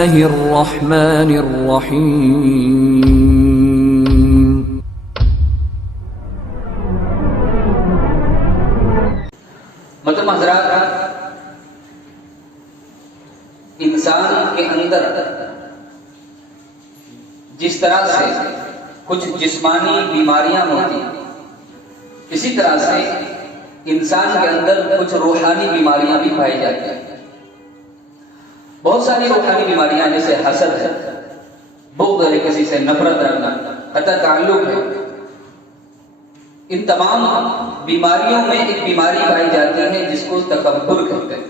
الرحمن الرحیم. محترم حضرات، انسان کے اندر جس طرح سے کچھ جسمانی بیماریاں ہوتی ہیں، اسی طرح سے انسان کے اندر کچھ روحانی بیماریاں بھی پائی جاتی ہیں. بہت ساری روحانی بیماریاں جیسے حسد ہے، بغض ہے، کسی سے نفرت رکھنا، قطع تعلق ہے. ان تمام بیماریوں میں ایک بیماری پائی جاتی ہے جس کو تکبر کہتے ہیں،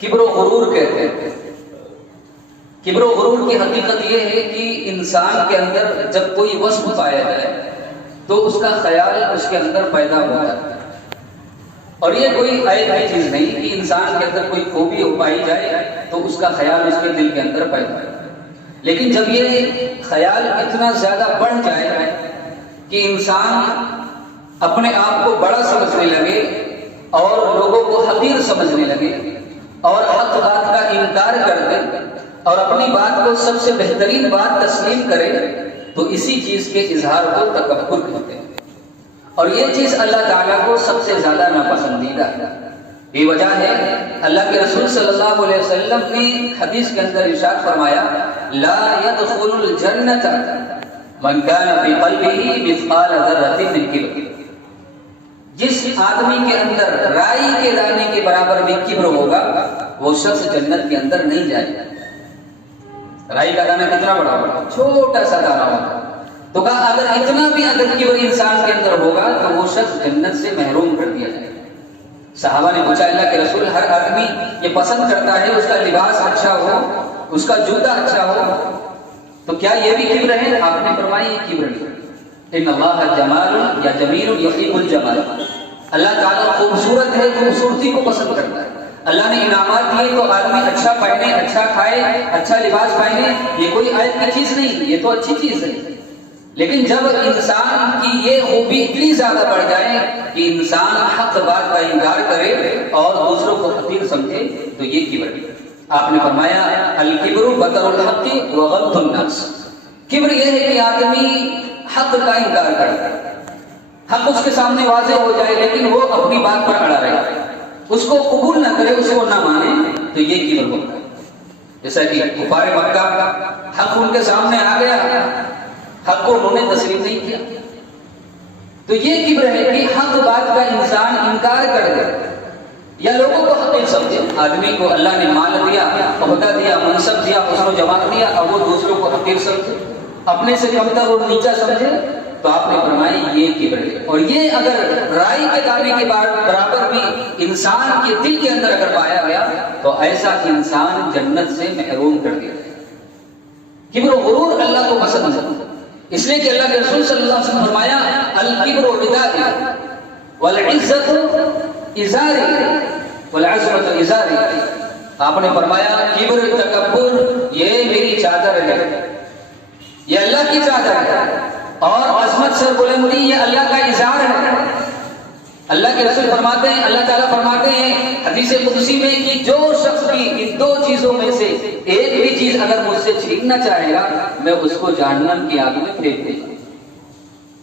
کبر و غرور کہتے ہیں. کبر و غرور کی حقیقت یہ ہے کہ انسان کے اندر جب کوئی وصف پایا جائے تو اس کا خیال اس کے اندر پیدا ہوتا ہے. اور یہ کوئی عیب کی چیز نہیں کہ انسان کے اندر کوئی خوبی پائی جائے تو اس کا خیال اس کے دل کے اندر پیدا ہو. لیکن جب یہ خیال اتنا زیادہ بڑھ جائے کہ انسان اپنے آپ کو بڑا سمجھنے لگے اور لوگوں کو حقیر سمجھنے لگے اور حق بات کا انکار کر دے اور اپنی بات کو سب سے بہترین بات تسلیم کرے، تو اسی چیز کے اظہار کو تکبر کہتے ہیں. اور یہ چیز اللہ تعالیٰ کو سب سے زیادہ ناپسندیدہ ہے. یہ وجہ ہے اللہ کے رسول صلی اللہ علیہ وسلم نے حدیث کے اندر ارشاد فرمایا، لا يدخل الجنۃ من كان في قلبه مثقال ذرة من کبر. جس آدمی کے اندر رائی کے دانے کے برابر بھی کبر ہوگا وہ شخص جنت کے اندر نہیں جائے گا. رائی کا دانہ کتنا بڑا ہوگا؟ چھوٹا سا دانہ ہوگا. تو کہا اگر اتنا بھی اگر کبر انسان کے اندر ہوگا تو وہ شخص جنت سے محروم کر دیا جائے. صحابہ نے پوچھا، اللہ کے رسول، ہر آدمی یہ پسند کرتا ہے اس کا لباس اچھا ہو، اس کا جوتا اچھا ہو، تو کیا یہ بھی کبر ہے؟ آپ نے فرمایا یہ کبر ہے. ان اللہ جمال یا جمیل یحب الجمال. اللہ تعالیٰ خوبصورت ہے، خوبصورتی کو پسند کرتا ہے. اللہ نے انعامات دیے تو آدمی اچھا پہنے، اچھا کھائے، اچھا لباس پہنے، یہ کوئی عیب کی چیز نہیں، یہ تو اچھی چیز ہے. لیکن جب انسان کی یہ خوبی اتنی زیادہ بڑھ جائے کہ انسان حق بات کا انکار کرے اور دوسروں کو حقیر سمجھے تو یہ کبر ہے. آپ نے فرمایا الکبر بطر الحق وغمط الناس. کبر یہ ہے کہ آدمی حق کا انکار کرے، حق اس کے سامنے واضح ہو جائے لیکن وہ اپنی بات پر اڑا رہے، اس کو قبول نہ کرے، اس کو نہ مانے، تو یہ کبر ہوتا ہے. جیسا کہ کفار مکہ، حق ان کے سامنے آ گیا، حق کو انہوں نے تسلیم نہیں کیا، تو یہ کبر ہے کہ حق بات کا انسان انکار کر دے یا لوگوں کو حقیر سمجھے. آدمی کو اللہ نے مال دیا، عہدہ دیا، منصب دیا، حسن و جمال دیا، اب وہ دوسروں کو حقیر سمجھے، اپنے سے کمتر اور نیچا سمجھے، تو آپ نے فرمایا یہ کبر ہے. اور یہ اگر رائی کے دانے کے برابر بھی انسان کے دل کے اندر اگر پایا گیا تو ایسا انسان جنت سے محروم کر دیا. کبر و غرور اللہ کو پسند ہے، اس لیے کہ اللہ کے رسول صلی اللہ علیہ وسلم فرمایا الکبر ردائی والعزت ازاری والعظمت ازاری. آپ نے فرمایا کبر تکبر یہ میری چادر ہے، یہ اللہ کی چادر ہے، اور عظمت سربلندی یہ اللہ کا ازار ہے. اللہ کے رسول فرماتے ہیں، اللہ تعالیٰ فرماتے ہیں حدیث قدسی میں کہ جو شخص بھی ان دو چیزوں میں سے ایک بھی چیز اگر مجھ سے چھیننا چاہے گا میں اس کو جہنم کی آگ میں پھینک دوں گا.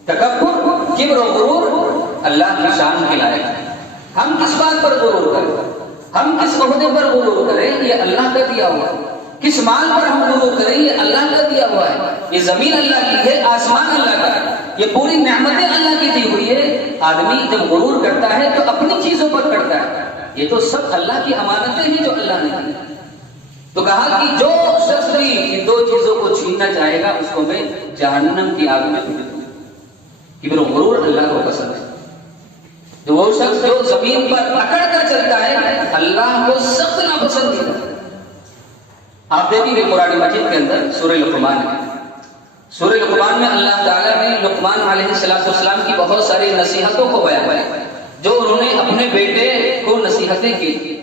تکبر، کبر و غرور اللہ کی شان کے لائق ہے. ہم کس بات پر غرور کریں، ہم کس عہدے پر غرور کریں، یہ اللہ کا دیا ہوا ہے. کس مال پر ہم غرور کریں، یہ اللہ کا دیا ہوا ہے. یہ زمین اللہ کی ہے، آسمان اللہ کا ہے، یہ پوری نعمتیں اللہ کی دی ہوئی ہے. آدمی جب غرور کرتا ہے تو اپنی چیزوں پر کرتا ہے، یہ تو سب اللہ کی امانتیں ہیں جو اللہ نے دی. تو کہا کہ جو شخص بھی ان دو چیزوں کو چھیننا چاہے گا اس کو میں جہنم کی آگ میں پھینک دوں. کبر و غرور اللہ کو پسند ہے. تو وہ شخص جو زمین پر اکڑ کر چلتا ہے اللہ کو سخت ناپسند ہے. آپ دیکھیں گے قرآن مجید کے اندر سورہ لقمان ہے. سورہ لقمان میں اللہ تعالیٰ نے لقمان علیہ السلام کی بہت ساری نصیحتوں کو بیان کیا جو انہوں نے اپنے بیٹے کو نصیحتیں کی.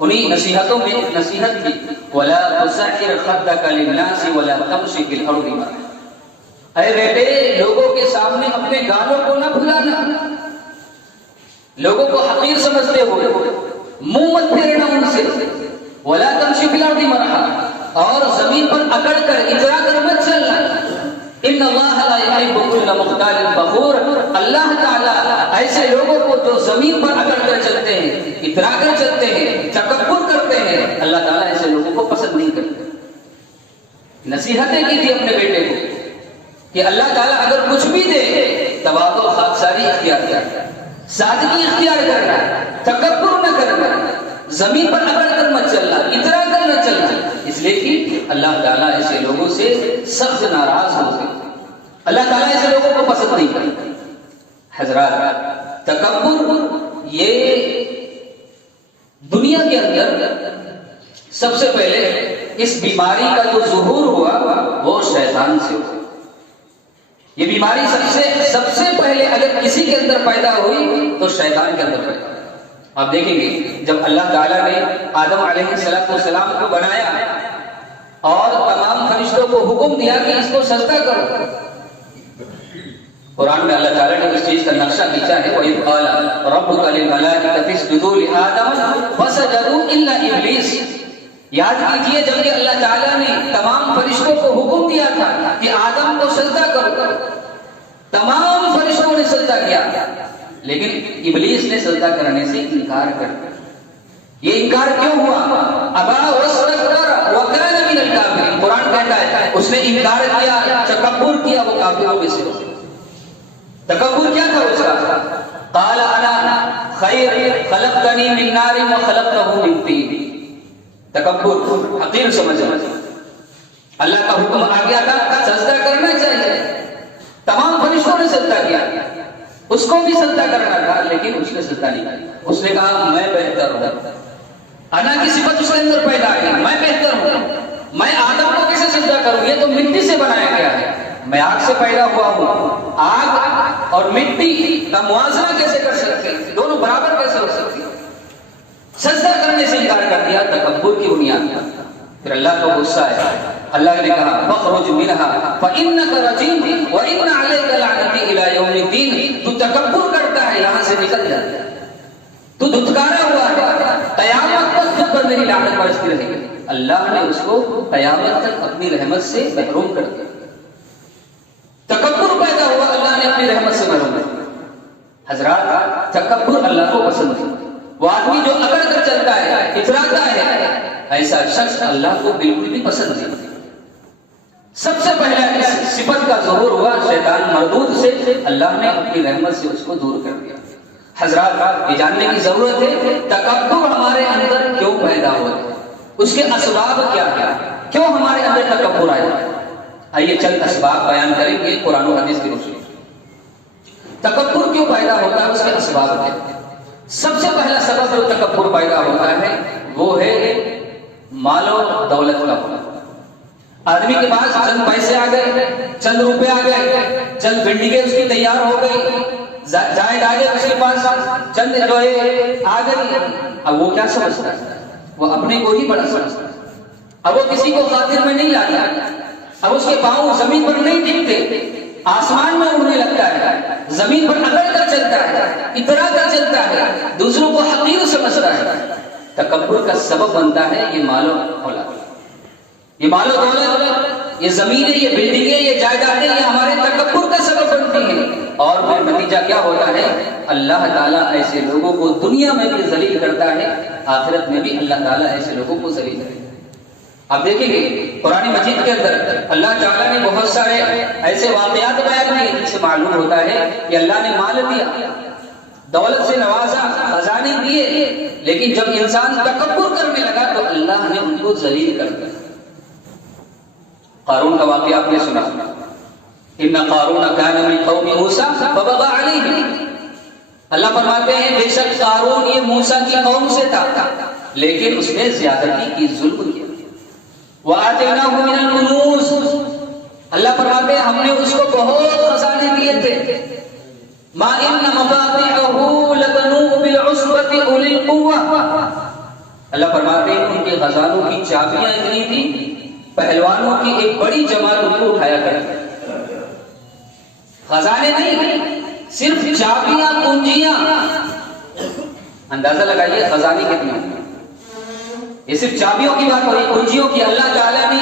انہی نصیحتوں میں نصیحت کی وَلَا تُسَعِّرْ خَدَّكَ لِلنَّاسِ وَلَا تَمْشِ فِي الْأَرْضِ مَرْحًا. اے بیٹے لوگوں کے سامنے اپنے گالوں کو نہ پھلانا، لوگوں کو حقیر سمجھتے ہوئے منہ مت پھیرنا ان سے. وَلَا تَمْشِ فِي الْأَرْضِ مَرْحًا. اور زمین پر اکڑ کر اترا کر مت چلنا. ان اللہ لا یحب کل مختال فخور. اللہ تعالیٰ ایسے لوگوں کو جو زمین پر اکڑ کر چلتے ہیں, اترا کر چلتے ہیں, تکبر کرتے ہیں, اللہ تعالیٰ ایسے لوگوں کو پسند نہیں کرتے. نصیحتیں کی تھی اپنے بیٹے کو کہ اللہ تعالیٰ اگر کچھ بھی دے تواضع خاکساری اختیار کرنا, سادگی اختیار کرنا, تکبر نہ کرنا, زمین پر اکڑ کر مت چلنا, اترا کر نہ چلنا. اس لیے کہ اللہ تعالیٰ ایسے لوگوں سے سخت ناراض ہوتے ہیں. اللہ تعالیٰ ایسے لوگوں کو پسند نہیں کرتا. حضرات, تکبر یہ دنیا کے اندر سب سے پہلے اس بیماری کا جو ظہور ہوا وہ شیطان سے ہوا. یہ بیماری سب سے پہلے اگر کسی کے اندر پیدا ہوئی تو شیطان کے اندر پیدا ہوئی. آپ دیکھیں گے جب اللہ تعالیٰ نے آدم علیہ السلام کو بنایا اور تمام فرشتوں کو حکم دیا کہ اس کو سجدہ کرو, قرآن میں اللہ تعالیٰ نے اس چیز کا نقشہ کھینچا ہے. وَإِذْ قَالَ رَبُّكَ لِلْمَلَائِكَةِ اسْجُدُوا لِآدَمَ فَسَجَدُوا إِلَّا إِبْلِيسَ. یاد کیجئے جبکہ اللہ تعالیٰ نے تمام فرشتوں کو حکم دیا تھا کہ آدم کو سجدہ کرو, تمام فرشتوں نے سجدہ کیا, لیکن ابلیس نے سجدہ کرنے سے انکار کر دیا. یہ انکار کیوں ہوا؟ ابا واستكبر وكان من الكافرين. قرآن کہتا ہے اس نے انکار کیا, تکبر کیا, وہ کافروں میں سے. تکبر کیا تھا اس کا؟ قال انا خیر خلقتنی من نار وخلقته من طین. تکبر, حقیر سمجھنا. اللہ کا حکم آ گیا تھا سجدہ کرنا چاہیے, تمام فرشتوں نے سجدہ کیا, اس کو بھی سجدہ کرنا تھا لیکن اس نے سجدہ نہیں کیا. اس نے کہا میں بہتر ہوں. انا کی صفت اس کے اندر پیدا آئی, میں بہتر ہوں, میں آدم کو کیسے سجدہ کروں, یہ تو مٹی سے بنایا گیا ہے, میں آگ سے پیدا ہوا ہوں. آگ اور مٹی کا موازنہ کیسے کر سکتے ہیں, دونوں برابر کیسے ہو سکتے ہیں؟ سجدہ کرنے سے انکار کر دیا, تکبر کی بنیاد. پھر اللہ کو غصہ ہے, اللہ نے کہا فخرج منها فانك رجيم وان عليك لعنتي الى يوم الدين. تو تکبر کرتا ہے, یہاں سے نکل جا, تو دھتکارا ہوا ہے, قیامت تک تجھ پر میری لعنت برستی رہے گی. اللہ نے اس کو قیامت تک اپنی رحمت سے محروم کر دیا. تکبر پیدا ہوا, اللہ نے اپنی رحمت سے محروم کر دیا. حضرات, تکبر اللہ کو پسند ہے. وہ آدمی جو اکڑ کر چلتا ہے, اتراتا ہے, ایسا شخص اللہ کو بالکل بھی پسند نہیں. سب سے پہلا اس صفت کا ظہور ہوا شیطان مردود سے, اللہ نے اپنی رحمت سے اس کو دور کر دیا. حضرات, یہ جاننے کی ضرورت ہے تکبر ہمارے اندر کیوں پیدا ہوا ہے, اس کے اسباب کیا ہے, کیوں ہمارے اندر تکبر آیا. آئیے چند اسباب بیان کریں گے قرآن و حدیث کی روشنی. تکبر کیوں پیدا ہوتا ہے, اس کے اسباب کیا. سب سے پہلا سبب جو تکبر پیدا ہوتا ہے وہ ہے مال و دولت کا ہونا. آدمی کے پاس چند پیسے آ گئے, چند روپے آ گئے, چند بلڈنگیں اس کی تیار ہو گئی, جائیداد آ گئے اس کے پاس, چند جو ہے آ گئی. اب وہ کیا سمجھتا ہے, وہ اپنے کو ہی بڑا سمجھتا ہے. اب وہ کسی کو خاطر میں نہیں لاتا, اب اس کے پاؤں زمین پر نہیں ٹکتے, آسمان میں اڑنے لگتا ہے, زمین پر اکڑ کر چلتا ہے, اترا کر چلتا ہے, دوسروں کو حقیر سمجھتا ہے. تکبر کا سبب بنتا ہے یہ مال و اولاد, یہ مال و دولت, یہ زمینیں, یہ بلڈنگیں, یہ جائیدادیں, یہ ہمارے تکبر کا سبب بنتی ہیں. اور پھر نتیجہ کیا ہوتا ہے, اللہ تعالیٰ ایسے لوگوں کو دنیا میں بھی ذلیل کرتا ہے, آخرت میں بھی اللہ تعالیٰ ایسے لوگوں کو ذلیل کرتا ہے. آپ دیکھیں گے قرآن مجید کے اندر اللہ تعالیٰ نے بہت سارے ایسے واقعات بیان کیے جن سے معلوم ہوتا ہے کہ اللہ نے مال دیا, دولت سے نوازا, خزانے دیے, لیکن جب انسان تکبر کرنے لگا تو اللہ نے ان کو ذلیل کر دیا. قارون کا واقعہ آپ نے سنا, ان قارون کان من قوم موسیٰ فبغى علیہم. اللہ فرماتے ہیں بے شک قارون یہ موسیٰ کی قوم سے تھا لیکن اس نے زیادتی کی, ظلم کیا. وَآتَيْنَاهُ مِنَ الْكُنُوزِ, اللہ فرماتے ہیں ہم نے اس کو بہت خزانے دیے تھے. مَا إِنَّ مَفَاتِحَهُ لَتَنُوءُ بِالْعُصْبَةِ أُولِي الْقُوَّةِ. اللہ فرماتے ہیں ان کے خزانوں کی چابیاں اتنی تھی پہلوانوں کی ایک بڑی جماعت ان کو اٹھایا کرتی. خزانے نہیں, صرف چابیاں, کنجیاں. اندازہ لگائیے خزانے کتنے ہیں. یہ صرف چابیوں کی بات ہو رہی, کنجیوں کی. اللہ تعالیٰ نے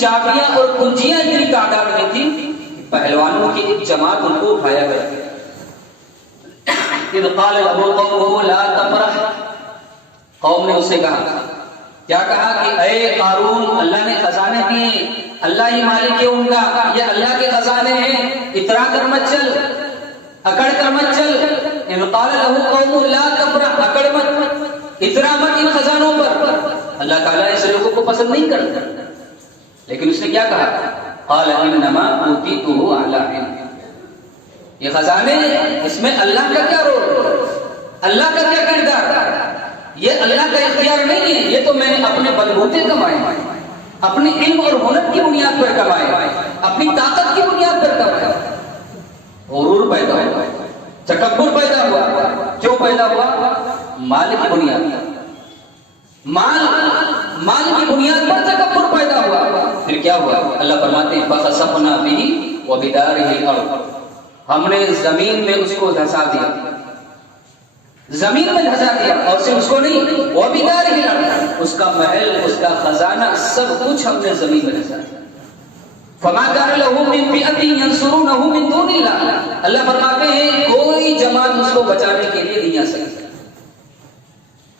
چابیاں اور کنجیاں اتنی تعداد میں تھی، پہلوانوں کی ایک جماعت ان کو اٹھایا گیا۔ اذ قال له قومه لا تفرح، قوم نے اسے کہا، کیا کہا کہ اے قارون، اللہ نے خزانے دیے، اللہ ہی مالک ہے ان کا، یہ اللہ کے خزانے ہیں، اترا کر مت چل، اکڑ کر مت چل۔ اذ قال له قومه لا تفرح، اکڑ مت، اترا مت ان خزانوں پر۔ اللہ تعالیٰ ایسے لوگوں کو پسند نہیں کرتا، لیکن اس نے کیا کہا؟ قال انما اوتیتہ علی علم، یہ خزانے اس میں اللہ کا کیا رول، اللہ کا کیا کردار، یہ اللہ کا اختیار نہیں ہے، یہ تو میں نے اپنے بلبوتے کمائے، اپنے علم اور ہنر کی بنیاد پر کمائے، اپنی طاقت کی بنیاد پر کمائے۔ غرور پیدا ہوا، تکبر پیدا ہوا، کیوں پیدا ہوا؟ مال کی بنیاد پر، مال کی بنیاد پر تکبر پیدا ہوا۔ پھر کیا ہوا؟ اللہ فرماتے ہیں فخسفنا بہ وبدارہ الارض، ہم نے زمین میں اس کو دھسا دیا، زمین میں دھسا دیا، اور صرف اس کو نہیں، وبدارہ الارض، اس کا محل، اس کا خزانہ، سب کچھ ہم نے زمین میں دھسا دیا۔ فما كان له من فئة ينصرونه من دون الله، اللہ فرماتے ہیں کوئی جماعت اس کو بچانے کے لیے نہیں آ سکتی۔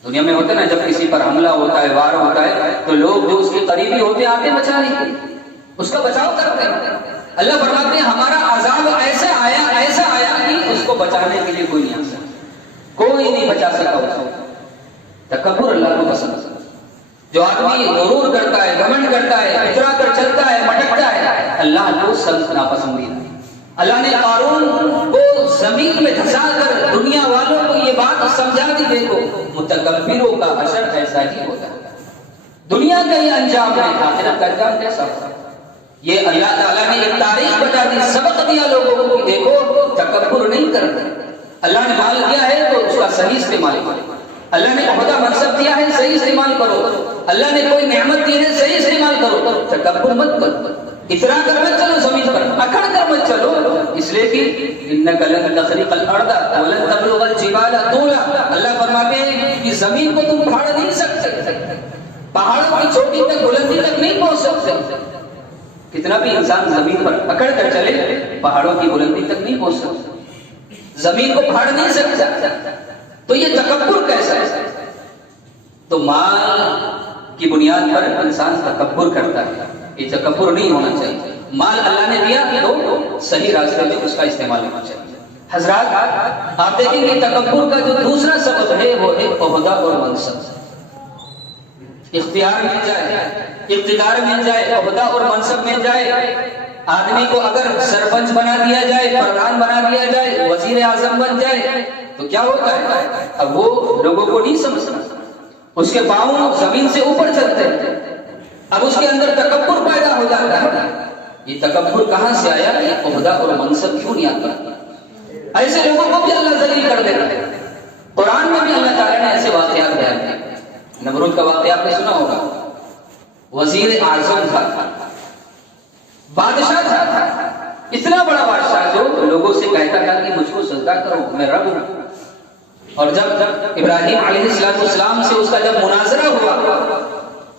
دنیا میں ہوتا ہے نا، جب کسی پر حملہ ہوتا ہے، وار ہوتا ہے، تو لوگ جو اس کے قریبی ہوتے ہیں آتے بچانے کے لیے، اس کا بچاؤ کرتے ہیں۔ اللہ فرماتے ہیں ہمارا عذاب ایسا آیا کہ اس کو بچانے کے لیے کوئی نہیں آ سکتا، کوئی نہیں بچا سکا اس کو۔ تکبر اللہ کو پسند ہے۔ جو آدمی غرور کرتا ہے، گھمنڈ کرتا ہے، اترا کر چلتا ہے، مٹکتا ہے، اللہ کو سخت ناپسندیدہ۔ اللہ نے قارون کو زمین میں دھسا کر دنیا والوں کو یہ بات سمجھا دی، دیکھو متکبروں کا حشر ایسا ہی ہوتا ہے، دنیا کا یہ انجام ہے، آخرت کا انجام کیسا ہوگا؟ یہ اللہ تعالیٰ نے ایک تاریخ بتا دی، سبق دیا لوگوں کو کہ دیکھو تکبر نہیں کرنا، اللہ نے مال دیا ہے تو اس کا صحیح استعمال کرو، اللہ نے عہدہ منصب دیا ہے صحیح استعمال کرو، اللہ نے کوئی نعمت دی ہے صحیح استعمال کرو، تکبر مت کرو، اترا کر مت چلو زمین پر، اکڑ کر مت چلو، اس لیے کہ انک لن تخرق الارض ولن تبلغ الجبال طولا، اللہ فرماتے ہیں کہ زمین کو تم پھاڑ نہیں سکتے، پہاڑوں کی چوٹی تک، بلندی تک نہیں پہنچ سکتے۔ کتنا بھی انسان زمین پر اکڑ کر چلے، پہاڑوں کی بلندی تک نہیں پہنچ سکتا، زمین کو پھاڑ نہیں سکتا۔ تو یہ تکبر کیسا ہے؟ تو مال کی بنیاد پر انسان تکبر کرتا ہے، یہ تکبر نہیں ہونا چاہیے۔ مال اللہ نے دیا تو صحیح راستے میں اس کا استعمال ہونا چاہیے۔ حضرات آپ دیکھیں گے تکبر کا جو دوسرا سبب ہے وہ ہے عہدہ اور منصب، اختیار مل جائے، اقتدار مل جائے، عہدہ اور منصب مل جائے، آدمی کو اگر سرپنچ بنا دیا جائے، پردھان بنا دیا جائے، وزیر اعظم بن جائے، تو کیا ہوتا ہے؟ اب وہ لوگوں کو نہیں سمجھتا، اس کے پاؤں زمین سے اوپر چلتے ہیں، اب اس کے اندر تکبر پیدا ہو جاتا ہے۔ یہ تکبر کہاں سے آیا؟ یہ عہدہ اور منصب کیوں نہیں آتا؟ ایسے لوگوں کو بھی اللہ ذلیل کر دیتا ہے۔ قرآن میں بھی اللہ تعالیٰ نے ایسے واقعات بیان کیے۔ نمرود کا واقعہ آپ نے سنا ہوگا، وزیر اعظم تھا، بادشاہ تھا، اتنا بڑا بادشاہ جو لوگوں سے کہتا تھا کہ مجھ کو سجدہ کرو، میں رب ہوں۔ اور جب ابراہیم علیہ السلام سے اس کا جب مناظرہ ہوا،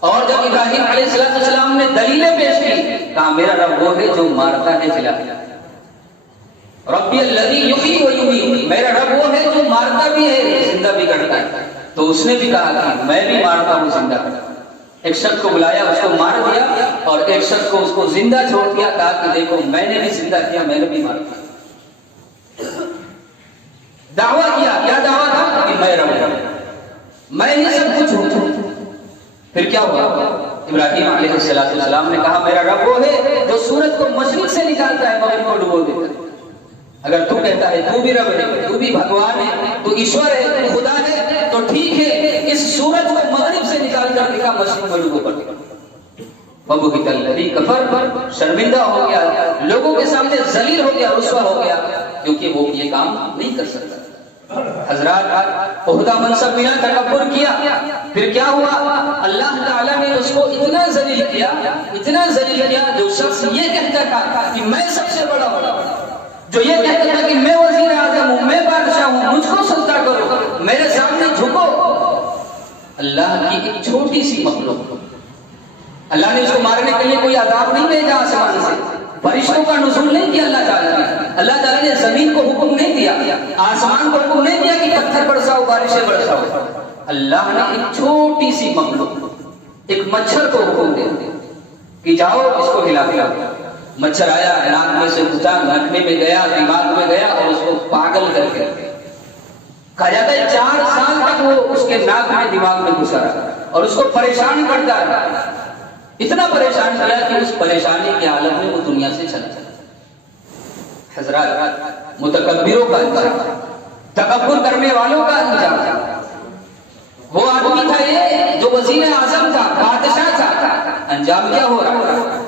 اور جب ابراہیم علیہ السلام نے دلیلیں پیش کی، کہا میرا رب وہ ہے جو مارتا ہے جلاتا ہے، ربی الذی یحیی و یمیت، میرا رب وہ ہے جو مارتا بھی ہے زندہ بھی کرتا ہے۔ تو اس نے بھی کہا کہ میں بھی مارتا ہوں زندہ کرتا ہوں۔ ایک شخص کو بلایا، اس کو مار دیا، اور ایک شخص کو اس کو زندہ چھوڑ دیا، کہا کہ دیکھو میں نے بھی زندہ کیا، میں نے بھی مار دیا۔ دعویٰ کیا، کیا دعویٰ تھا؟ کہ میں رب ہوں، میں ہی سب کچھ ہوں۔ پھر کیا ہوا؟ ابراہیم علیہ السلام نے کہا میرا رب وہ ہے جو سورج کو مشرق سے نکالتا ہے مغرب کو ڈبو دیتا ہے۔ اگر تو کہتا ہے تو بھی رب ہے، تو بھی بھگوان ہے، تو ایشور ہے، تو خدا ہے، تو ٹھیک ہے، اس سورج کو مغرب سے نکال کر دکھا، مشرق میں ڈبو کر دکھا۔ وَبُهِتَ الَّذِي كَفَرَ، پر شرمندہ ہو گیا، لوگوں کے سامنے ذلیل ہو گیا، رسوا ہو گیا، کیونکہ وہ یہ کام نہیں کر سکتا۔ حضرات عہدہ منصب ملا، تکبر کیا، پھر کیا ہوا؟ اللہ تعالیٰ نے اس کو اتنا ذلیل کیا، اتنا ذلیل کیا، جو شخص یہ کہتا تھا کہ میں سب سے بڑا ہوں، جو یہ کہتا تھا کہ میں وزیر اعظم ہوں، میں بادشاہ ہوں، مجھ کو سجدہ کرو، میرے سامنے جھکو، اللہ کی ایک چھوٹی سی مخلوق اللہ نے اس کو مارنے کے لیے کوئی عذاب نہیں بھیجا آسمان سے، فرشتوں کا نزول نہیں کیا اللہ تعالیٰ نے، اللہ تعالیٰ نے زمین کو حکم نہیں دیا، آسمان کو حکم نہیں دیا کہ پتھر برساؤ، بارشیں برساؤ۔ اللہ نے ایک چھوٹی سی مخلوق، ایک مچھر کو حکم دے کہ جاؤ اس کو ہلا دیا۔ مچھر آیا، ناک میں سے گھسا، نکنے میں گیا، دماغ میں گیا اور اس کو پاگل کر کے کہا جاتا ہے 4 سال تک وہ اس کے ناک میں دماغ میں گھسا رہا اور اس کو پریشان کرتا رہا، اتنا پریشان کیا کہ اس پریشانی کے عالم میں وہ دنیا سے چلا گیا۔ حضرات، متکبروں کا انجام، تکبر کرنے والوں کا انجام، وہ آدمی تھا یہ جو وزیر اعظم تھا، بادشاہ تھا، انجام کیا ہو رہا ہے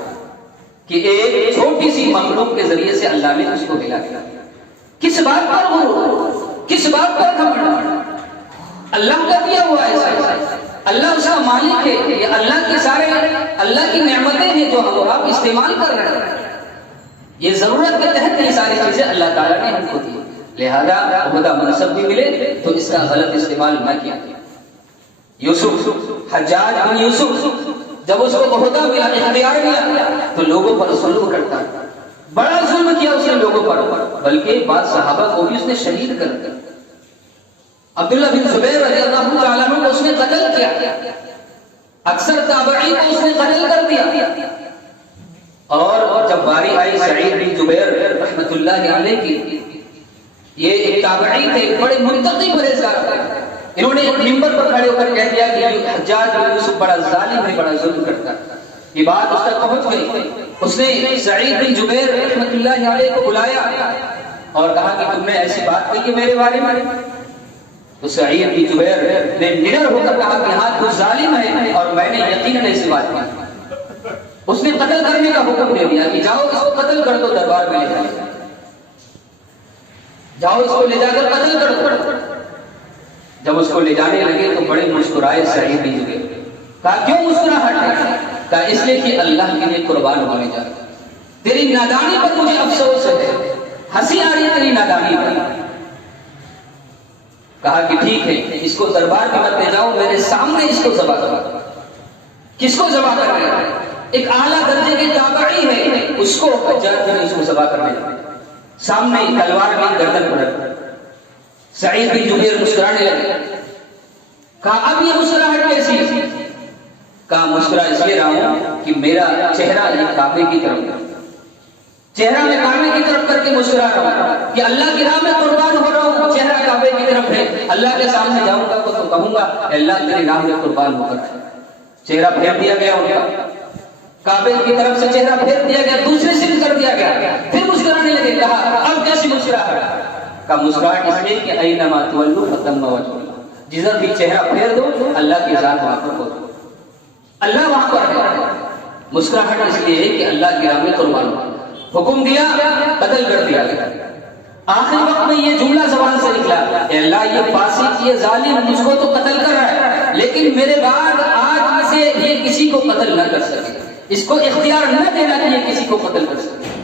کہ ایک چھوٹی سی مخلوق کے ذریعے سے اللہ نے اس کو ہلا دیا۔ کس بات پر غرور، کس بات پر گھمنڈ؟ اللہ کا دیا ہوا ایسا، اللہ اس کا مالک ہے، یہ اللہ کی سارے اللہ کی نعمتیں ہیں جو ہم آپ استعمال کر رہے ہیں، یہ ضرورت کے تحت یہ ساری چیزیں اللہ تعالیٰ نے ہم کو دی، لہذا عہدہ منصب بھی ملے تو اس کا غلط استعمال نہ کیا۔ یوسف، حجاج بن یوسف، جب اس کو عہدہ ملا، اختیار ملا تو لوگوں پر ظلم کرتا، بڑا ظلم کیا اس نے لوگوں پر، بلکہ بعض صحابہ کو بھی اس نے شہید کر دیا۔ عبداللہ بن زبیر رضی اللہ تعالیٰ عنہ کو اس نے قتل کیا، اکثر تابعین کو اس نے قتل کر دیا۔ اور جب باری آئی سعید بن جبیر رحمت اللہ علیہ کی، یہ ایک تابعی تھے، بڑے منتقی پرہیزگار تھے، انہوں نے ایک منبر پر کھڑے ہو کر کہہ دیا کہ حجاج بن یوسف بڑا ظالم ہے، بڑا ظلم کرتا ہے۔ یہ بات اس تک پہنچ گئی، اس نے سعید بن جبیر رحمت اللہ علیہ کو بلایا اور کہا کہ تم نے ایسی بات کہی کہ میرے بارے میں؟ تو سعید بن جبیر نے نڈر ہو کر کہا کہ ہاں تو ظالم ہے اور میں نے یقیناً ایسی بات کی۔ اس نے قتل کرنے کا حکم دے دیا کہ جاؤ اس کو قتل کر دو، دربار میں لے جاؤ، جاؤ اس کو لے جا کر قتل کر دو۔ جب اس کو لے جانے لگے تو بڑے مسکرائے سعید بن جبیر، کہا کیوں مسکراہٹ ہے؟ کہا اس لیے کہ اللہ کے لیے قربان ہونے جا رہا، تیری نادانی پر مجھے افسوس ہے، ہنسی آ رہی ہے تیری نادانی پر۔ کہا کہ ٹھیک ہے، اس کو دربار میں مت لے جاؤ، میرے سامنے اس کو ذبح کرو۔ کس کو ذبح کر رہے ہیں؟ ایک اعلیٰ درجے کے تابعی ہے، اس کو حجاج نے اس کو ذبح کرنے لگا، سامنے تلوار میں گردن پر رکھ۔ سعید بن جبیر مسکرانے لگے، کہا اب یہ مسکراہٹ کیسی؟ کہا مسکرا اس لیے رہا ہوں کہ میرا چہرہ یہ کعبے کی طرف، چہرہ میں کعبے کی طرف کر کے مسکرا رہا ہوں کہ اللہ کی راہ میں قربان ہو رہا ہوں، چہرہ کعبے کی طرف ہے، اللہ کے سامنے جاؤں گا تو کہوں گا اللہ تیری راہ میں قربان ہو کر۔ چہرہ پھیر دیا گیا ان کا، کعبے کی طرف سے چہرہ پھیر دیا گیا، دوسرے سر کر دیا گیا، پھر مسکرانے لگے۔ کہا اب کیسی مسکراہٹ؟ کا مسکراہٹ اس لیے کہ اینما تولوا فتم وجہ اللہ، جدھر بھی چہرہ پھیر دو اللہ کی ذات وہاں پر ہو، اللہ وہاں پر ہے۔ مسکراہٹ اس لیے ہے کہ اللہ کی راہ میں قربان ہو، حکم دیا قتل کر دیا گیا۔ آخری وقت میں یہ جملہ زبان سے نکلا، اے اللہ یہ فاسق، یہ ظالم مجھ کو تو قتل کر رہا ہے، لیکن میرے بعد آج سے یہ کسی کو قتل نہ کر سکے، اس کو اختیار نہ دینا کہ یہ کسی کو قتل کر سکے۔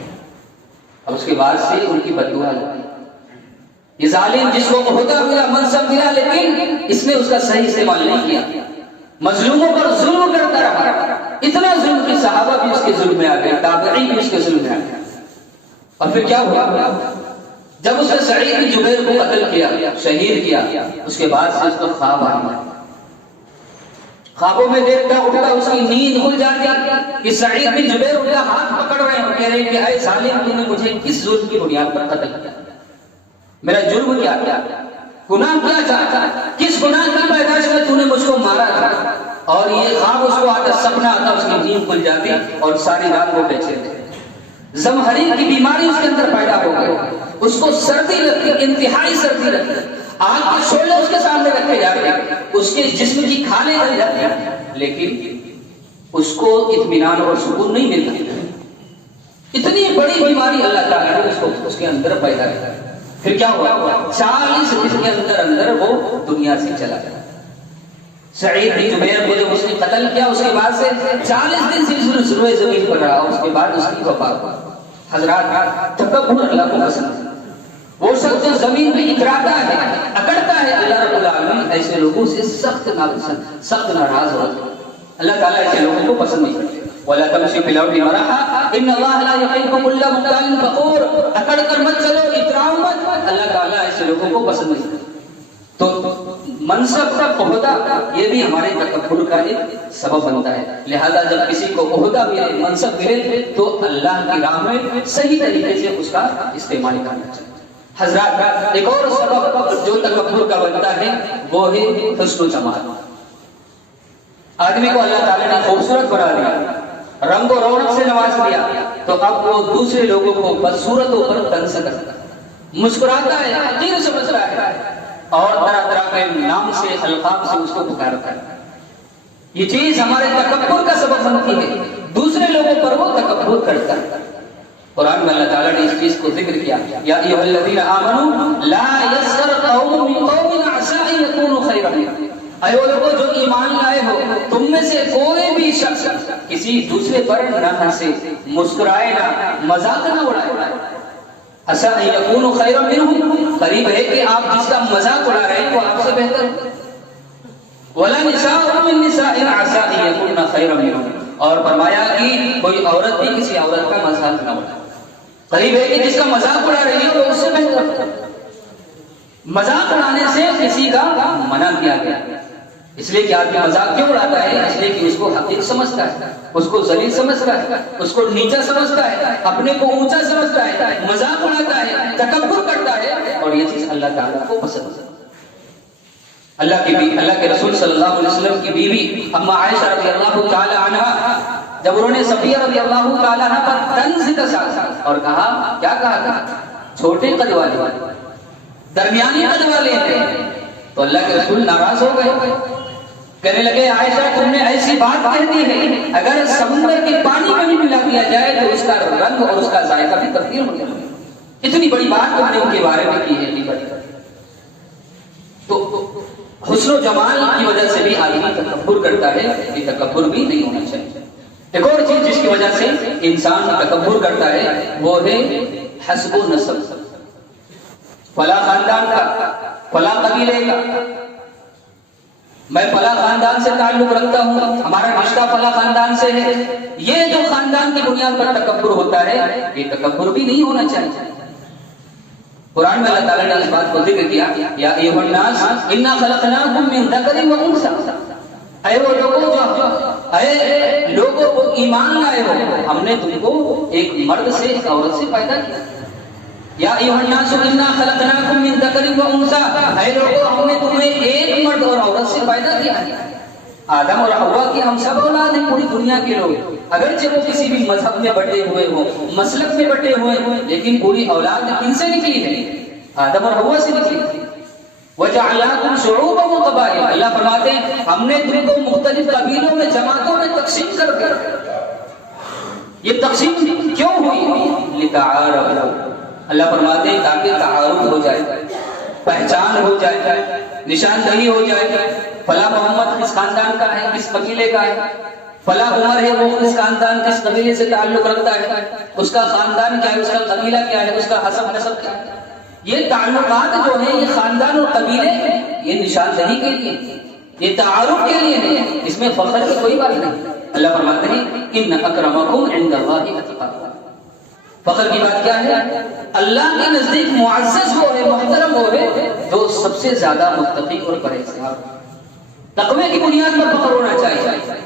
اب اس کے بعد سے ان کی بددعا لگی، یہ ظالم جس کو عہدہ ملا، منصب ملا، لیکن اس نے اس کا صحیح استعمال نہیں کیا، مظلوموں پر ظلم کرتا رہا، اتنا ظلم کہ صحابہ بھی اس کے ظلم میں آ گئے، تابعین بھی اس کے ظلم میں آ گئے۔ اور پھر کیا ہوا؟ جب اس نے سعید بن جبیر کو قتل کیا، شہید کیا، اس کے بعد سے اس کو خواب آیا، خوابوں میں دیکھتا اٹھتا اس کی نیند کھل جاتی کہ سعید بن جبیر ان کا ہاتھ پکڑ رہے ہیں، کہہ رہے ہیں کہ اے ظالم تو نے مجھے کس ظلم کی بنیاد پر قتل کیا، میرا جرم کیا کیا، گناہ کیا تھا، کس گناہ کی پیدائش میں تو نے مجھ کو مارا تھا؟ اور یہ خواب اس کو آتا، سپنا آتا، اس کی نیند کھل جاتی اور ساری رات وہ بے چین تھے۔ زمہریر کی بیماری اس کے اندر پیدا ہو گئی، اس کو سردی لگتی، انتہائی سردی لگتی، آگ کے شعلے اس کے سامنے رکھے جاتے، اس کے جسم کی کھالیں جل جاتی، لیکن اس کو اطمینان اور سکون نہیں ملتا۔ اتنی بڑی بیماری اللہ تعالیٰ نے اس کے اندر پیدا کی۔ پھر کیا ہوا؟ 40 دن کے اندر اندر وہ دنیا سے چلا گیا۔ سعید بن جبیر کو جب اس نے قتل کیا، اس کے بعد سے 40 دن سے روئے زمین پر رہا، اس کے بعد اس کی وفات ہوئی۔ حضرات، تکبر اللہ کو پسند ہے، وہ شخص جو زمین پہ اتراتا ہے، اکڑتا ہے، اللہ رب العالمین ایسے لوگوں سے سخت ناراض ہوتا ہے۔ اللہ تعالیٰ ایسے لوگوں کو پسند نہیں کرتے. وَلَا تَمْشِوا فِي الْأَرْضِ مَرَحًا إِنَّ اللَّهَ لَا يُحِبُّ كُلَّ مُخْتَالٍ فَخُورٍ. اکڑ کر مت چلو، اتراؤ مت. اللہ تعالیٰ ایسے لوگوں کو پسند نہیں کرتے. تو منصب کا عہدہ یہ بھی ہمارے تکبر کا ایک سبب بنتا ہے. لہذا جب کسی کو عہدہ ملے، منصب ملے، تو اللہ کی راہ میں صحیح طریقے سے اس کا استعمال کرنا چاہیے. حضرات، ایک اور سبب جو تکبر کا بنتا ہے وہ ہے حسن و جمال. آدمی کو اللہ تعالیٰ نے خوبصورت بنا دیا، رنگ و رونق سے نواز دیا، تو اب وہ دوسرے لوگوں کو بدصورتوں پر طنز کرتا ہے، مسکراتا ہے، حقیر سمجھتا ہے اور طرح طرح کے نام سے، القاب سے اس کو پکارتا ہے. یہ چیز ہمارے تکبر کا سبب بنتی ہے. دوسرے لوگوں پر وہ تکبر کرتا ہے. قرآن میں اللہ تعالیٰ نے اس چیز کو ذکر کیا، یا ایھا الذین آمنوا لا یسخر قوم من قوم عسى ان یکونوا خیرا منهم. اے وہ لوگوں جو ایمان لائے ہو، تم میں سے کوئی بھی شخص کسی دوسرے پر نہ ہنسے، مسکرائے نہ، مذاق نہ اڑائے. عسى ان یکونوا خیرا منهم، قریب ہے کہ آپ جس کا مذاق اڑا رہے ہیں وہ آپ سے بہتر ہو. ولا نساء من نساء عسى ان يكن خيرا منهم، اور فرمایا کہ کوئی عورت بھی کسی عورت کا مذاق نہ اڑائے. قریب ہے کہ جس کا مذاق اڑا رہی ہے وہ اس سے بہتر ہو. مذاق اڑانے سے کسی کا منع کیا گیا. اس لیے کہ آدمی مذاق کیوں اڑاتا ہے؟ اس لیے کہ اس کو حقیق سمجھتا ہے، اس کو ذلیل سمجھتا ہے، اس کو نیچا سمجھتا ہے، اپنے کو اونچا سمجھتا ہے، مذاق اڑاتا ہے، تکبر کرتا ہے، اور یہ چیز اللہ تعالیٰ کو پسند ہے. اللہ کے رسول صلی اللہ علیہ وسلم کی بیوی اما عائشہ رضی اللہ تعالی عنہا، جب انہوں نے صفیہ رضی اللہ تعالی عنہ پر طنز کسا اور کہا، کیا کہا تھا؟ چھوٹے قد والے، درمیانی قد والے تھے، تو اللہ کے رسول ناراض ہو گئے. کہنے لگے، عائشہ تم نے ایسی بات کہہ دی ہے، اگر سمندر کے پانی میں بھی ملا دیا جائے تو اس کا رنگ اور اس کا ذائقہ بھی تبدیل ہو جائے. اتنی بڑی بات تم نے ان کے بارے میں کی ہے. تو حسن و جمال کی وجہ سے بھی آدمی تکبر کرتا ہے، یہ تکبر بھی نہیں ہونا چاہیے. ایک اور چیز جس کی وجہ سے انسان تکبر کرتا ہے وہ ہے حسب و نسب. فلاں خاندان کا، فلاں قبیلے کا، میں فلاں خاندان سے تعلق رکھتا ہوں، ہمارا رشتہ فلاں خاندان سے ہے. یہ جو خاندان کی بنیاد پر تکبر ہوتا ہے، یہ تکبر بھی نہیں ہونا چاہیے. قرآن میں اللہ تعالیٰ نے اس بات کو ذکر کیا، یا ایھا الناس انا خلقناکم من ذکر و انثی. اے وہ لوگوں وہ ایمان لائے ہو، ہم نے تم کو ایک مرد سے ایک عورت سے پیدا کیا. یا ایھا الناس انا خلقناکم من ذکر و انثی، اے لوگوں ہم نے تمہیں ایک مرد اور عورت سے پیدا کیا. آدم اور حوا کی ہم سب اولاد ہیں، پوری دنیا کے لوگ، اگرچہ وہ کسی بھی مذہب میں بٹے ہوئے ہوں، مسلک میں بٹے ہوئے ہوں، لیکن پوری اولاد کن سے نکلی ہے؟ آدم اور حوا سے نکلی. وَجَعَلْنَاكُمْ شُعُوبًا وَقَبَائِلَ، اللہ فرماتے ہیں ہم نے تم کو مختلف قبیلوں میں، جماعتوں میں تقسیم کر دیا. یہ تقسیم کیوں ہوئی؟ لِتَعَارَفُوا، اللہ فرماتے ہیں تاکہ تعارف ہو جائے، پہچان ہو جائے، نشاندہی ہو جائے. فلاں محمد کس خاندان کا ہے، کس قبیلے کا ہے، فلاں عمر ہے وہ کس خاندان کس قبیلے سے تعلق رکھتا ہے، اس کا خاندان کیا ہے، اس کا قبیلہ کیا ہے، اس کا حسب نسب کیا ہے. یہ تعلقات جو ہیں یہ خاندان اور قبیلے ہیں، یہ نشاندہی کے لیے، یہ تعارف کے لیے نہیں، اس میں فخر کی کوئی بات نہیں. اللہ فرماتے ہیں ان اکرمکم عند اللہ اتقاکم. فخر کی بات کیا ہے؟ اللہ کے نزدیک معزز وہ ہے، محترم وہ ہے جو سب سے زیادہ متقی اور پرہیزگار. تقوی کی بنیاد پر فخر ہونا چاہیے،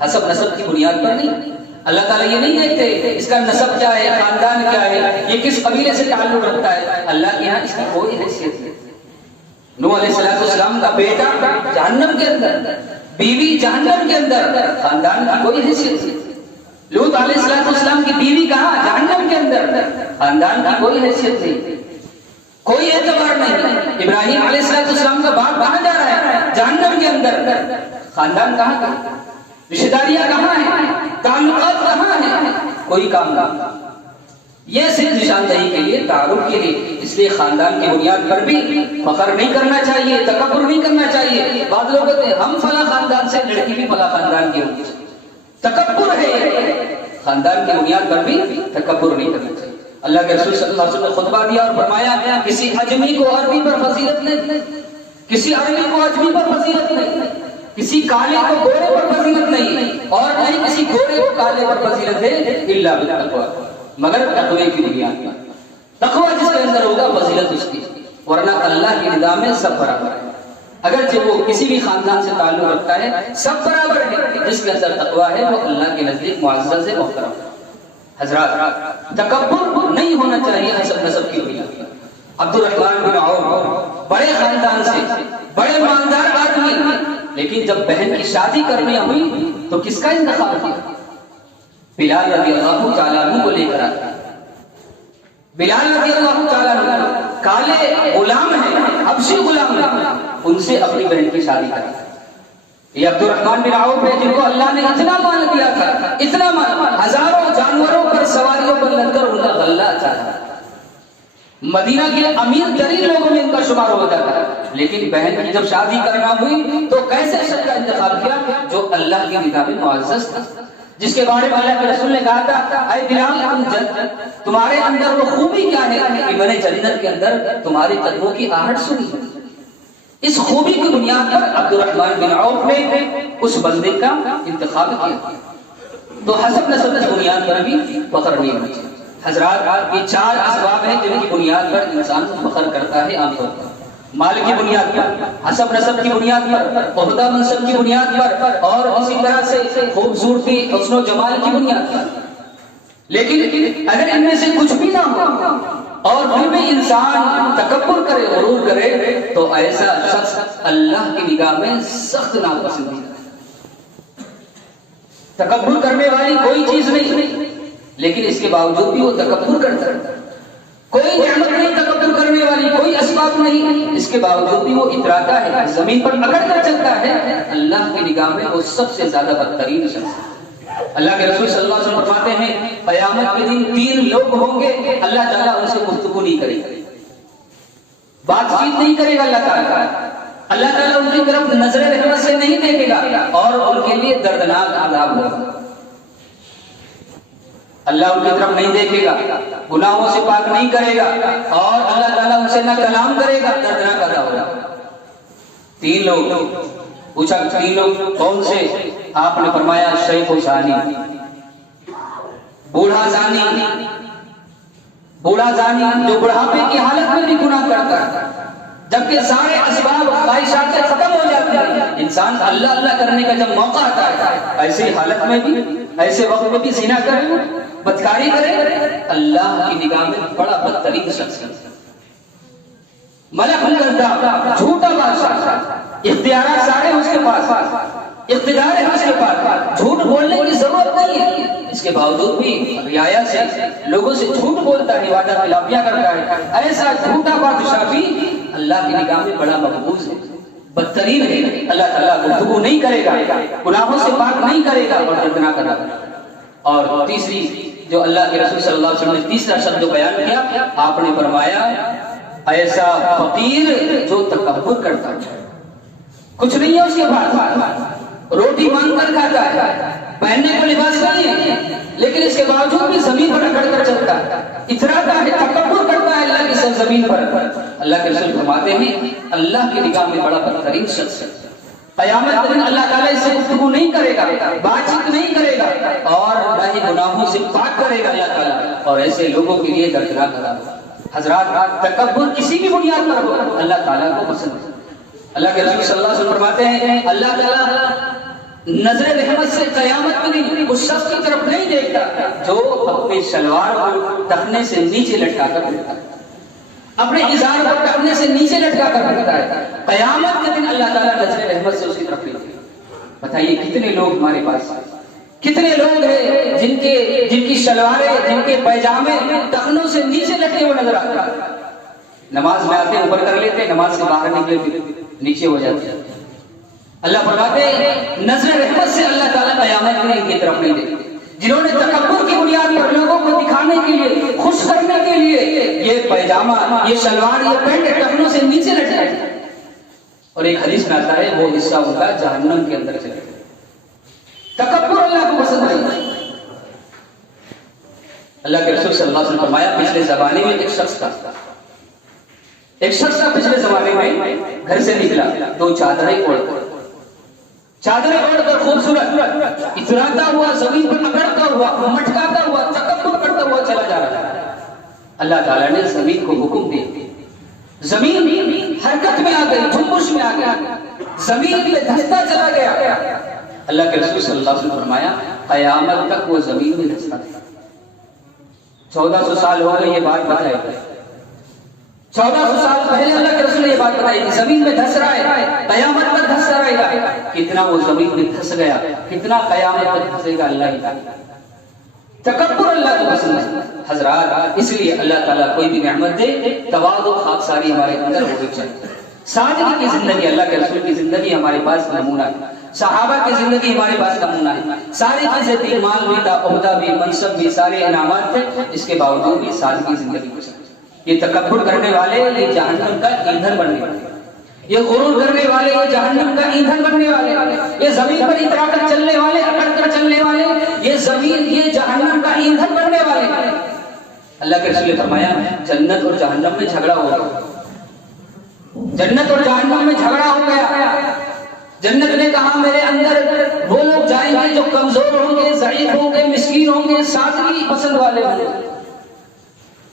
حسب نسب کی بنیاد پر نہیں. اللہ تعالیٰ یہ نہیں دیکھتے اس کا نسب کیا ہے، خاندان کیا ہے، یہ کس قبیلے سے تعلق رکھتا ہے. اللہ کے یہاں اس کی کوئی حیثیت نہیں. نوح علیہ السلام کا بیٹا جہنم کے اندر، بیوی جہنم کے اندر، خاندان کی کوئی حیثیت نہیں. لوط علیہ السلام کی بیوی کہاں؟ جہنم کے اندر، خاندان کی کوئی حیثیت نہیں، کوئی اعتبار نہیں. ابراہیم علیہ السلام کا باپ کہاں جا رہا ہے؟ جہنم کے اندر، خاندان کہاں کا، رشتہ داریاں کہاں ہیں، تعلقات کہاں ہیں، کوئی کام نہیں. یہ صرف نشاندہی کے لیے، تعارف کے لیے. اس لیے خاندان کی بنیاد پر بھی فخر نہیں کرنا چاہیے، تکبر نہیں کرنا چاہیے. بعض لوگ کہتے ہیں ہم فلاں خاندان سے، لڑکی بھی فلاں خاندان کی ہوگی، تکبر ہے. خاندان کی بنیاد پر بھی تکبر نہیں کرنا چاہیے. اللہ کے رسول صلی اللہ علیہ وسلم نے خطبہ دیا اور فرمایا کسی اجمی کو عربی پر فضیلت نہیں، کسی عربی کو اجمی پر فضیلت نہیں، کسی کالے کو گورے پر فضیلت نہیں اور نہ ہی کسی گورے کو کالے پر فضیلت ہے الا بالتقوی، مگر تقوی کی بنیاد پر۔ تقوی جس کے اندر ہوگا فضیلت اس کی، ورنہ اللہ کی نگاہ میں سب برابر ہے۔ اگرچہ وہ کسی بھی خاندان سے تعلق رکھتا ہے، سب برابر ہے۔ جس کے اندر تقوی ہے وہ اللہ کے نزدیک معزز ہے، محترم ہے۔ حضرات، تکبر نہیں ہونا چاہیے حسب نسب کی بنیاد پر۔ عبد الرحمن بن عوف بڑے خاندان سے، بڑے مالدار آدمی، لیکن جب بہن کی شادی کرنی ہوئی تو کس کا انتخاب کیا؟ بلال رضی اللہ تعالیٰ عنہ کو لے کر آتا۔ بلال رضی اللہ تعالیٰ عنہ کالے غلام ہیں، حبشی غلام ہیں، ان سے اپنی بہن کی شادی کرا۔ یہ عبد الرحمن بن عوف ہے جن کو اللہ نے اتنا مال دیا تھا، اتنا مال، ہزاروں جانوروں پر سواریوں پر لگ کر ان کا غلہ چاہا۔ مدینہ کے امیر ترین لوگوں میں ان کا شمار ہوتا تھا، لیکن بہن کی جب شادی کرنا ہوئی تو کیسے شخص کا انتخاب کیا جو اللہ کی نگاہ میں معزز تھا، جس کے بارے میں اللہ کے رسول نے کہا تھا اے بلال تمہارے اندر وہ خوبی کیا ہے کہ میں نے جنت کے اندر تمہارے قدموں کی آہٹ سنی۔ اس خوبی کی بنیاد پر عبد الرحمن بن عوف نے اس بندے کا انتخاب کیا۔ تو حسب نسب کی بنیاد پر بھی فخر نہیں ہونا چاہیے۔ حضرات، یہ 4 اسباب ہیں جن کی بنیاد پر انسان فخر کرتا ہے عام طور پر۔ مال کی بنیاد پر، حسب نسب کی بنیاد پر، عہدہ منصب کی بنیاد پر، اور اسی طرح سے خوبصورتی، حسن و جمال کی بنیاد پر۔ لیکن اگر ان میں سے کچھ بھی نہ ہو اور پھر بھی انسان تکبر کرے، غرور کرے، تو ایسا شخص اللہ کی نگاہ میں سخت ناپسندیدہ ہے۔ تکبر کرنے والی کوئی چیز نہیں، لیکن اس کے باوجود بھی وہ تکبر کرتا ہے۔ کوئی نعمت نہیں تکبر کرنے والی، کوئی اسباب نہیں، اس کے باوجود بھی وہ اتراتا ہے، زمین پر اکڑ کر چلتا ہے۔ اللہ کی نگاہ میں وہ سب سے زیادہ بدترین شخص ہے۔ اللہ کے رسول صلی اللہ علیہ وسلم فرماتے ہیں قیامت کے دن 3 لوگ ہوں گے، اللہ تعالیٰ ان سے گفتگو نہیں کرے گا، بات چیت نہیں کرے گا۔ اللہ تعالیٰ ان کی طرف نظر رحمت سے نہیں دیکھے گا اور ان کے لیے دردناک عذاب ہوگا۔ اللہ ان کی طرف نہیں دیکھے گا، گناہوں سے پاک نہیں کرے گا، اور اللہ تعالیٰ ان سے نہ کلام کرے گا، دردناک عذاب ہوگا۔ 3 لوگ پوچھا 3 لوگ کون سے؟ آپ نے فرمایا شیخ و زانی، بوڑھا زانی جو بڑھاپے کی حالت میں بھی گناہ کرتا ہے، جبکہ سارے اسباب خواہشات ختم ہو جاتے ہیں، انسان اللہ اللہ کرنے کا جب موقع آتا ہے ایسی حالت میں بھی، ایسے وقت میں بھی زنا کرے، بدکاری کرے، اللہ کی نگاہ میں بڑا بدترین شخص ہے۔ ملک کرتا، جھوٹا بادشاہ، اختیارات سارے اس کے پاس، اقتدار ہے اس کے پاس، جھوٹ بولنے کی ضرورت نہیں ہے، اس کے باوجود بھی رعایا سے لوگوں سے جھوٹ بولتا ہے، وعدہ خلافیاں کرتا ہے۔ ایسا جھوٹا بادشاہ بھی اللہ کی نگاہ میں بڑا مقبوض ہے، بدترین ہے۔ اللہ تعالیٰ گفتگو نہیں کرے گا، گناہوں سے پاک نہیں کرے گا اور دردناک کرے گا۔ اور تیسری جو اللہ کے رسول صلی اللہ علیہ وسلم نے تیسرا شبد جو بیان کیا، آپ نے فرمایا ایسا فقیر جو تکبر کرتا ہے، کچھ نہیں ہے اس کے پاس، روٹی مانگ کر کھاتا ہے، پہننے کو لباس نہیں ہے، لیکن اس کے باوجود بھی زمین پر اکڑ کر چلتا ہے، اتراتا ہے، تکبر کرتا ہے اللہ کی سرزمین پر۔ اللہ کے رسول فرماتے ہیں اللہ کی نگاہ میں بڑا بدترین شخص ہے۔ قیامت کے دن اللہ تعالیٰ اس سے گفتگو نہیں کرے گا، بات چیت نہیں کرے گا، اور نہ ہی گناہوں سے پاک کرے گا اللہ تعالیٰ، اور ایسے لوگوں کے لیے دردناک عذاب ہوگا۔ حضرات، تکبر کسی بھی بنیاد پر ہو اللہ تعالیٰ کو پسند ہے۔ اللہ کے رسول صلی اللہ علیہ وسلم فرماتے ہیں اللہ تعالیٰ نظر رحمت سے قیامت کے دن اس شخص کی طرف نہیں دیکھتا جو اپنے شلوار کو ٹخنے سے نیچے لٹکا کر پھرتا ہے، اپنے ازار کو ٹخنے سے نیچے لٹکا کر پھرتا ہے۔ قیامت کے دن اللہ تعالیٰ نظر رحمت سے اس کی طرف نہیں دیکھتا۔ بتائیے کتنے لوگ ہمارے پاس، کتنے لوگ ہیں جن کی شلواریں، جن کے پیجامے ٹخنوں سے نیچے لٹکے ہوئے نظر آتے ہیں، نماز میں آتے اوپر کر لیتے، نماز سے باہر نکلے نیچے ہو جاتے ہیں۔ اللہ فرماتے ہیں نظر رحمت سے اللہ تعالیٰ قیامت میں ان کی طرف نہیں دیکھتے۔ جنہوں نے تکبر کی بنیاد پر لوگوں کو دکھانے کے لیے، خوش کرنے کے لیے یہ پیجامہ، یہ شلوار، یہ پینٹ ٹخنوں سے نیچے لٹکائے، اور ایک حدیث میں آتا ہے وہ حصہ ان کا جہنم کے اندر چلے گا۔ تکبر اللہ کو پسند نہیں۔ اللہ کے رسول صلی اللہ علیہ وسلم فرمایا پچھلے زمانے میں ایک شخص تھا پچھلے زمانے میں گھر سے نکلا، 2 چادریں اوڑھ کر، چادریں اوڑھ کر خوبصورت اتراتا ہوا زمین پر اکڑتا ہوا مٹکاتا ہوا تکبر کرتا ہوا چلا جا رہا ہے. اللہ تعالیٰ نے زمین کو حکم دیا, زمین حرکت میں آ گئی, جنبش میں آ گئی, زمین میں دھستا چلا گیا. اللہ کے رسول صلی اللہ علیہ وسلم فرمایا قیامت تک وہ زمین میں دھستا تھا. 1400 سال ہو گئے یہ بات بتائی, 1400 سال پہلے اللہ کے رسول نے یہ بات بتائی کہ زمین میں دھس رہا ہے, قیامت تک دھستا رہے گا. کتنا وہ زمین میں دھس گیا, کتنا قیامت تک دھسے گا اللہ ہی جانے. تکبر اللہ کو پسند ہے حضرات. اس لیے اللہ تعالیٰ کوئی بھی نعمت دے تواضع خاکساری ہمارے اندر ہونی چاہیے. سادگی کی زندگی, اللہ کے رسول کی زندگی ہمارے پاس نمونہ ہے, صحابہ کی زندگی ہمارے پاس نمونہ ہے. ساری چیزیں تھی, مال بھی تھا, عہدہ بھی, منصب بھی, سارے انعامات تھے, اس کے باوجود بھی سادگی زندگی گزاری. یہ تکبر کرنے والے یہ جہنم کا ایندھن بننے والے, یہ غرور کرنے والے یہ جہنم کا ایندھن بننے والے, یہ زمین پر اترا کر چلنے والے, اکڑ کر چلنے والے, یہ زمین یہ جہنم کا ایندھن بننے والے. اللہ کے رسول نے فرمایا جنت اور جہنم میں جھگڑا ہو گیا, جنت اور جہنم میں جھگڑا ہو گیا. جنت نے کہا میرے اندر وہ لوگ جائیں گے جو کمزور ہوں گے, ضعیف ہوں گے, مسکین ہوں گے, سادگی پسند والے ہوں گے.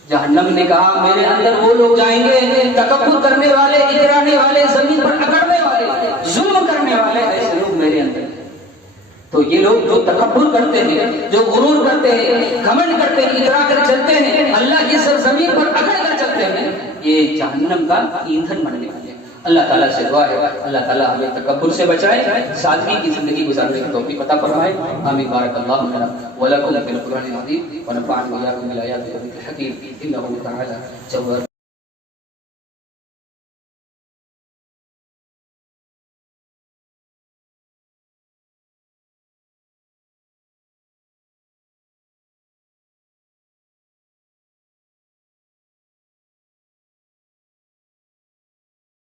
جہنم نے کہا میرے اندر وہ لوگ جائیں گے تکبر کرنے والے, اترانے والے, زمین پر اکڑنے والے, ظلم کرنے والے, ایسے لوگ میرے اندر. تو یہ لوگ جو تکبر کرتے ہیں, جو غرور کرتے ہیں, گھمنڈ کرتے ہیں, اترا کر چلتے ہیں, اللہ کی سرزمین پر اکڑ کر چلتے ہیں, یہ جہنم کا ایندھن بننے والے. اللہ تعالیٰ سے دعا ہے اللہ تعالیٰ ہمیں تکبر سے بچائے, سادگی کی زندگی گزارنے کی توفیق عطا فرمائے. آمین. بارک اللہ لنا ولکم فی القرآن العظیم ونفعني وإياكم بالآیات والذکر الحکیم انہ تعالی جواد.